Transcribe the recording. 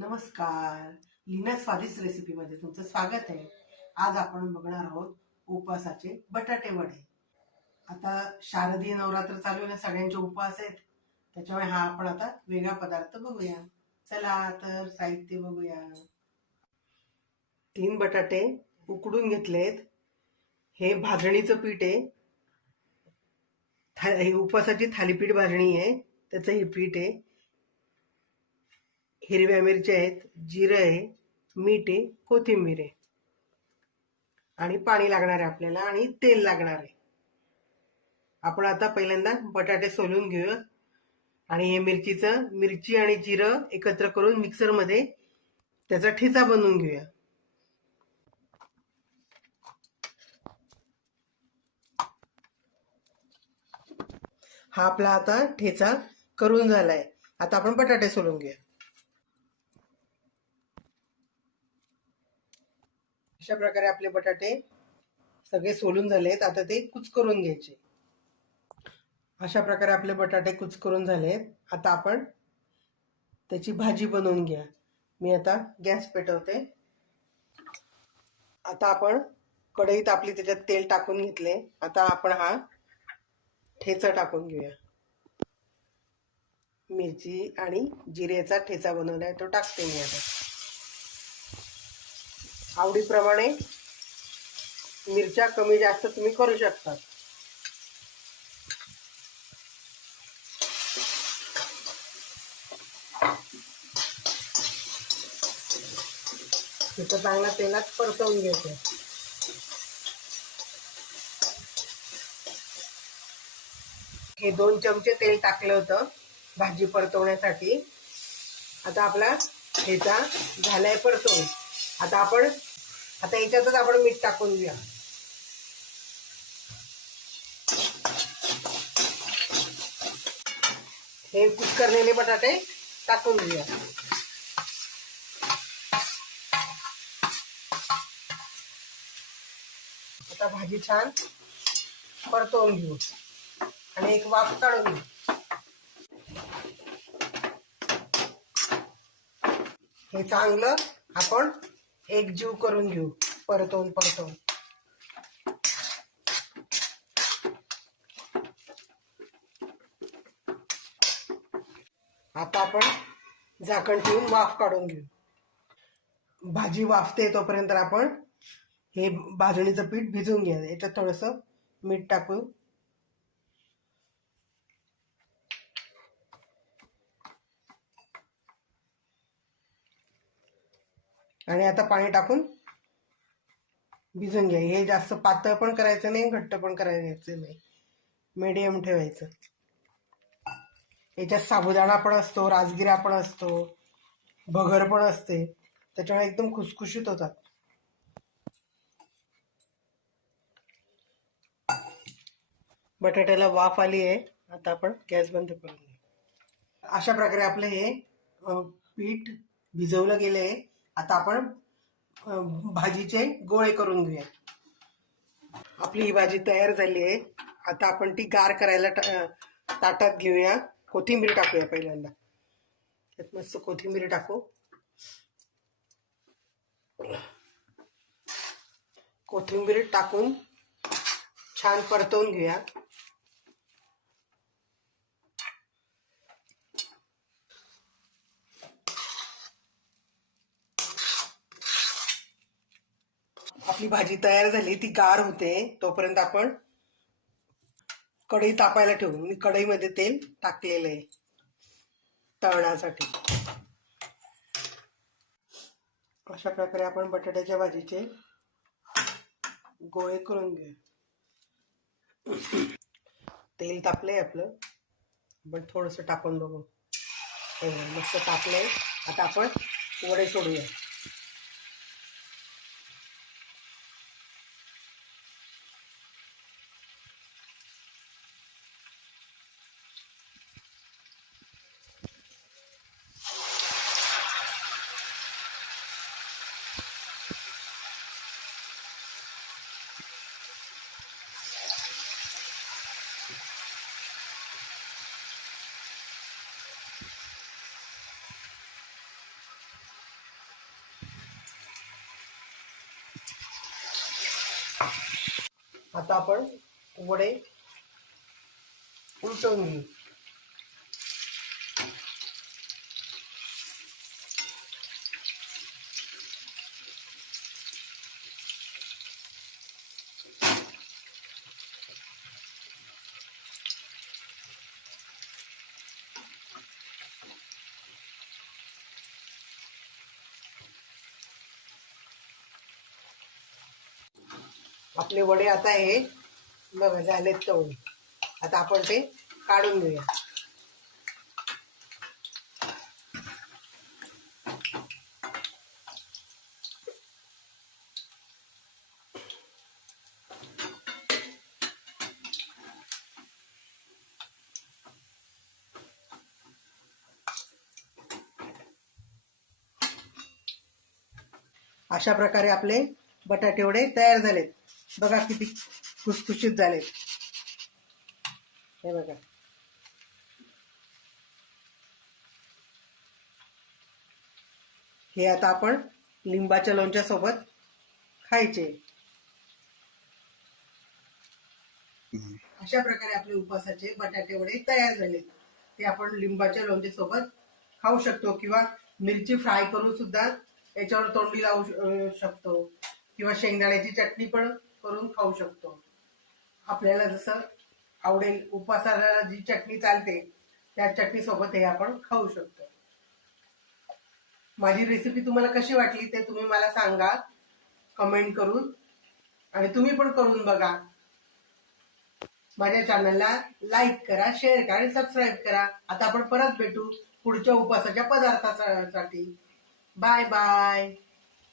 नमस्कार. लीना स्वादिष्ट रेसिपीमध्ये तुमचं स्वागत आहे. आज आपण बघणार आहोत उपवासाचे बटाटे वडे. आता शारदीय नवरात्र चालू आहे ना सगळ्यांचे उपवास आहेत. त्याच्यामुळे हा आपण आता वेगळा पदार्थ बघूया. चला तर साहित्य बघूया. तीन बटाटे उकडून घेतलेत. हे भाजणीचं पीठ आहे. था- उपवासाची थालीपीठ भाजणी आहे. त्याचं हे पीठ आहे. हिरव्या मिरच्या आहेत जिरं आहे मीठ आहे कोथिंबीर आहे. आणि पाणी लागणार आहे आपल्याला आणि तेल लागणार आहे. आपण आता पहिल्यांदा बटाटे सोलून घेऊया. आणि हे मिरचीचं मिरची आणि जिरं एकत्र करून मिक्सरमध्ये त्याचा ठेचा बनवून घेऊया. हा आपला आता ठेचा करून झालाय. आता आपण बटाटे सोलून घेऊया. अशा प्रकारे आपले बटाटे सगळे सोलून झालेत. आता ते कुच करून घ्यायचे. अशा प्रकारे आपले बटाटे कुच करून झालेत. आता आपण त्याची भाजी बनवून घ्या. मी आता गॅस पेटवते. आता आपण कढईत आपली त्याच्यात तेल टाकून घेतले. आता आपण हा ठेचा टाकून घेऊया. मिरची आणि जिऱ्याचा ठेचा बनवलाय. तो टाकते मी आता. आवडीप्रमाणे मिरच्या कमी जास्त तुम्ही करू शकता. तिथं चांगला तेलात परतवून घ्यायचं हे दोन चमचे तेल टाकलं होतं भाजी परतवण्यासाठी. आता आपला ह्याचा झालाय परतवून. आता आपण आता याच्यातच आपण मीठ टाकून घेऊया. हे कुक बटाटे टाकून घेऊया. आता भाजी छान परतवून घेऊ आणि एक वाफ काढून घेऊ. हे चांगलं आपण एक जीव करून घेऊ. परतवून परतवून. आता आपण झाकण ठेवून वाफ काढून घेऊ. भाजी वाफते तोपर्यंत आपण हे भाजणीचं पीठ भिजवून घ्या याच्यात थोडस मीठ टाकू आणि आता पाणी टाकून भिजून घ्या. हे जास्त पातळ पण करायचं नाही घट्ट पण करायचं नाही. मीडियम ठेवायचं. याच्यात साबुदाणा पण असतो राजगिरा पण असतो भगर पण असते. त्याच्यामुळे एकदम खुसखुशीत होतात. बटाट्याला वाफ आली आहे. आता आपण गॅस बंद करून घेऊ. अशा प्रकारे आपलं हे पीठ भिजवलं गेलं आहे आता आपण भाजीचे गोळे करून घेऊया. आपली ही भाजी तयार झाली आहे. आता आपण ती गार करायला ताटात घेऊया. कोथिंबीर टाकूया पहिल्यांदा. त्यात मस्त कोथिंबीर टाकू. कोथिंबीर टाकून छान परतवून घेऊया. आपली भाजी तयार झाली ती गार होते तोपर्यंत आपण कढई तापायला ठेवू मी कढईमध्ये तेल टाकलेलं आहे तळण्यासाठी. अशा प्रकारे आपण बटाट्याच्या भाजीचे गोळे करून घेऊ. तेल तापलंय आपलं आपण थोडस टाकून बघू. हे मस्त तापलंय. आता आपण वडे सोडूया. आता आपण वडे उलटवून घेऊ. आपले वडे आता हे बघा झालेत तळून. आता आपण ते काढून घेऊया. अशा प्रकारे आपले बटाटे वडे तयार झालेत. बघा किती खुसखुशीत झालेत हे बघा. हे आता आपण लिंबाच्या लोणच्या सोबत खायचे. अशा प्रकारे आपले उपवासाचे बटाटे वडे तयार झाले. ते आपण लिंबाच्या लोणच्या सोबत खाऊ शकतो किंवा मिरची फ्राय करून सुद्धा याच्यावर तोंडी लावू शकतो. किंवा शेंगदाण्याची चटणी पण करून खाऊ शकतो. आपल्याला जसं आवडेल उपासाला जी चटणी चालते त्या चटणी सोबत हे आपण खाऊ शकतो. माझी रेसिपी तुम्हाला कशी वाटली ते तुम्ही मला सांगा. कमेंट करून. आणि तुम्ही पण करून बघा. माझ्या चॅनलला लाईक करा शेअर करा आणि सबस्क्राईब करा. आता आपण परत भेटू पुढच्या उपासाच्या पदार्थासाठी. Bye bye